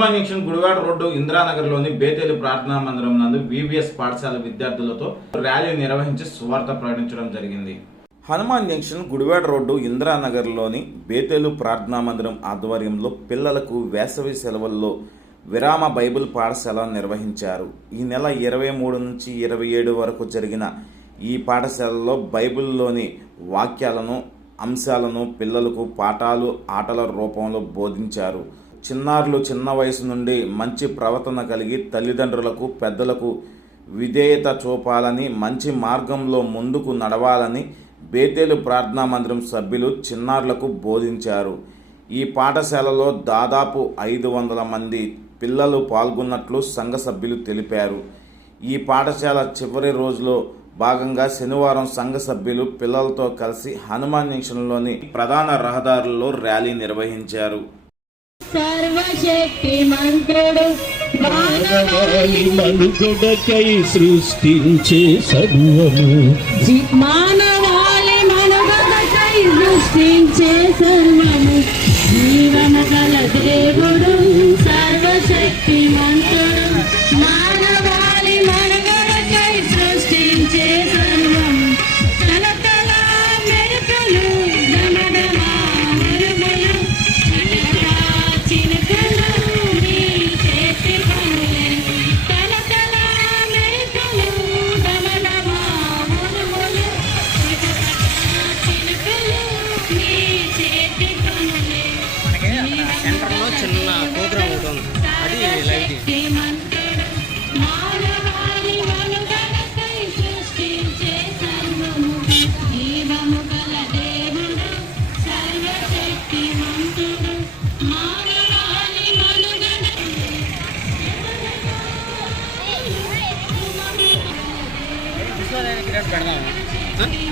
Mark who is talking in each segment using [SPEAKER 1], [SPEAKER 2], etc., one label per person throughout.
[SPEAKER 1] Hanuman junction Gudivada road ఇందిరానగర్లోని Bethel ప్రార్థనా మందిరం నందు వివిఎస్ పాఠశాల విద్యార్థులతో ర్యాలీ నిర్వహించి సువార్త ప్రకటించడం జరిగింది. హనుమాన్ జంక్షన్ గుడివాడ రోడ్డు ఇందిరానగర్లోని బేతేలు ప్రార్థనా మందిరం ఆధ్వర్యంలో పిల్లలకు వేసవి సెలవుల్లో విరామ బైబిల్ పాఠశాల నిర్వహించారు. ఈ నెల ఇరవై మూడు నుంచి ఇరవై ఏడు వరకు జరిగిన ఈ పాఠశాలలో బైబిల్లోని వాక్యాలను అంశాలను పిల్లలకు పాఠాలు ఆటల రూపంలో బోధించారు. చిన్నారులు చిన్న వయసు నుండి మంచి ప్రవర్తన కలిగి తల్లిదండ్రులకు పెద్దలకు విధేయత చూపాలని మంచి మార్గంలో ముందుకు నడవాలని బేతేలు ప్రార్థనా మందిరం సభ్యులు చిన్నారులకు బోధించారు. ఈ పాఠశాలలో దాదాపు ఐదు వందల మంది పిల్లలు పాల్గొన్నట్లు సంఘ సభ్యులు తెలిపారు. ఈ పాఠశాల చివరి రోజులో భాగంగా శనివారం సంఘ సభ్యులు పిల్లలతో కలిసి హనుమాన్ జంక్షన్లోని ప్రధాన రహదారుల్లో ర్యాలీ నిర్వహించారు.
[SPEAKER 2] సర్వశక్తి మంత్రుడు
[SPEAKER 3] మానవాళి మనుగడకై సృష్టించే సర్వము.
[SPEAKER 2] మానవాళి మనుగడకై సృష్టించే సర్వము. జీవము గల దేవుడు
[SPEAKER 4] ఉన్న చిన్న ప్రోగ్రామ్ ఒకటి ఉంది అది లైవ్ పెడదాము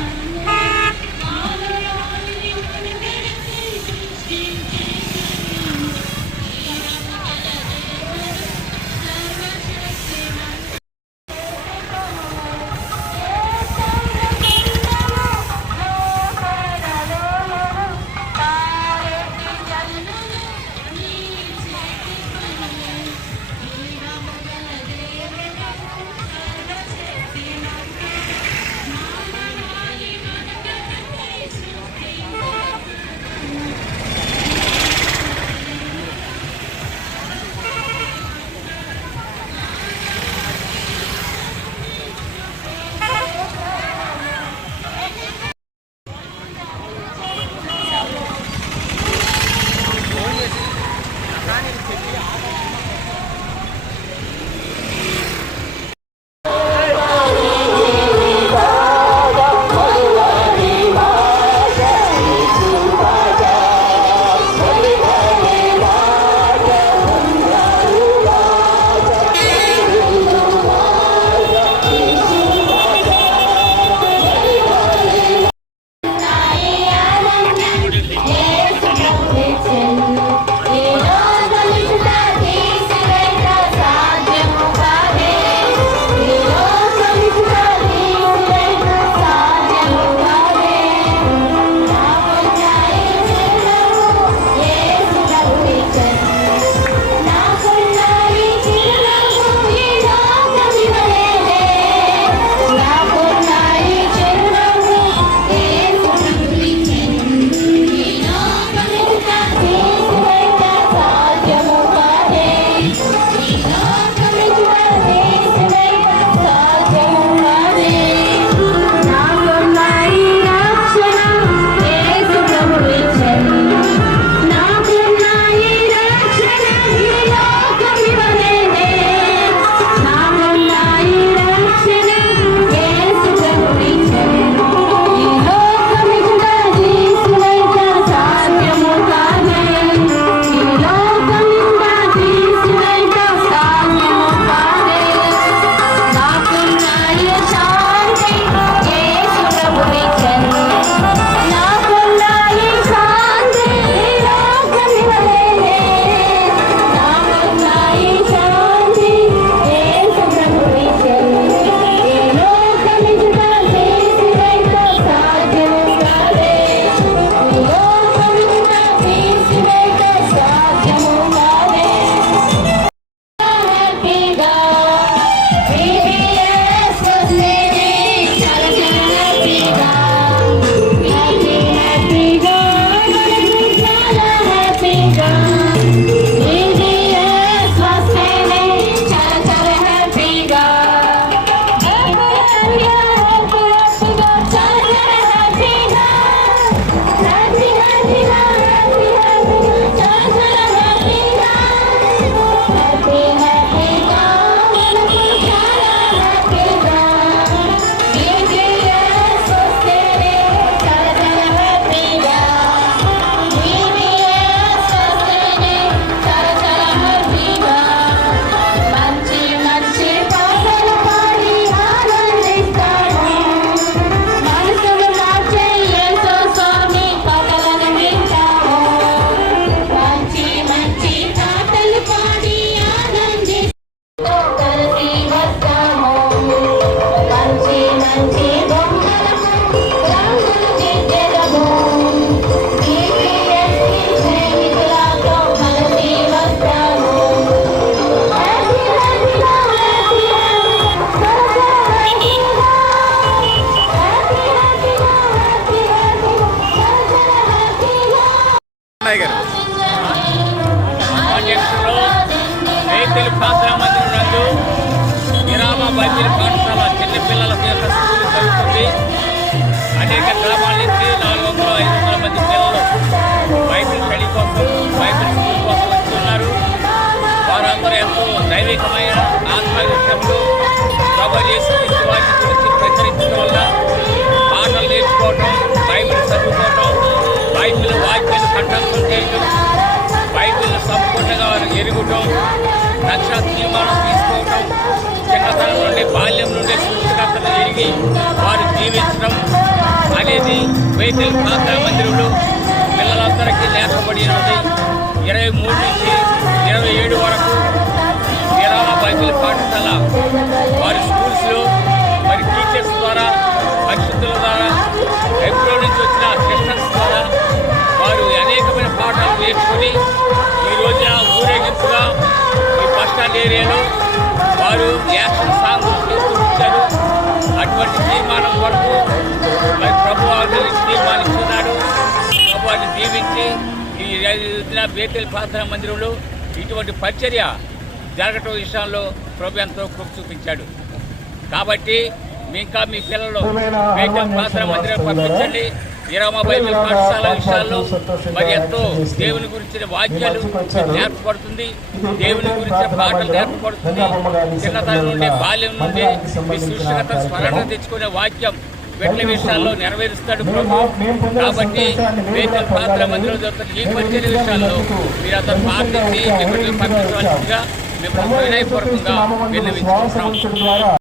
[SPEAKER 5] ప్రాజెక్టులో రైతులు ప్రార్థనా మందిరం నందు విరామ బైబిల్ పాఠశాల చిన్నపిల్లలకు యొక్క స్కూల్ జరుగుతుంది. అనేక గ్రామాల నుంచి నాలుగు వందల ఐదు వందల మంది పిల్లలు బైబిల్ స్టడీ కోసం బైబిల్ స్కూల్ కోసం వస్తున్నారు. వారందరూ ఎంతో దైవికమైన ఆత్మవిషయంలో విషయంలో చేసి వాటి గురించి ప్రచురించడం వల్ల పాటలు నేర్చుకోవటం బైబిల్ చదువుకోవటం బైబిల్ వాక్యాలు కంఠస్థం చేయటం బైబిల్ వారు ఎరుగుటం రక్షణ తీర్మానం తీసుకోవటం చిన్నతనం నుండి బాల్యం నుండి సృష్టికర్తను ఎరిగి వారు జీవించడం అనేది వైద్యుల ప్రార్థనా మందిరంలో పిల్లలందరికీ లేఖబడినది ఇరవై మూడు నుంచి ఇరవై ఏడు వరకు విరామ బైబిల్ పాఠశాల వారి స్కూల్స్లో మరి టీచర్స్ ద్వారా పరిస్థితుల ద్వారా ఎప్పుడో నుంచి వచ్చిన క్రిస్టన్స్ ద్వారా వారు అనేకమైన పాఠాలు నేర్చుకుని ఈ ఊరేగింపుగా ఈ బస్ స్టాండ్ ఏరియాలో వారు యాక్షన్ సాంగ్ చేస్తూ ఇచ్చారు అటువంటి తీర్మానం వరకు మరి ప్రభు వారిని తీర్మానిస్తున్నాడు. ప్రభు వారిని దీవించి ఈ బేతల్ ప్రార్థన మందిరంలో ఇటువంటి పరిచర్య జరగటం విషయంలో ప్రభు ఎంతో కృప చూపించాడు. కాబట్టి ఇంకా మీ పిల్లలు బేతల్ ప్రార్థన మందిరం పంపించండి ఇరవై బైబిల్ పాఠశాల విషయాల్లో మరి ఎంతో దేవుని గురించిన వాక్యాలు నేర్పబడుతుంది. దేవుని గురించిన పాటలు నేర్పబడుతుంది. చిన్నతనం నుండి బాల్యం నుండి మీ సృష్టిగత స్మరణ తెచ్చుకునే వాక్యం వెట్ల విషయాల్లో నెరవేరుస్తాడు ప్రభు. కాబట్టి వేతల పాత్ర మందిరం జరుగుతున్న ఈ పరిచయ విషయాల్లో మీరు అతను ప్రార్థించి మిమ్మల్ని పంపించవలసిందిగా మిమ్మల్ని వినయపూర్వకంగా విన్నవించుకుంటున్నాం.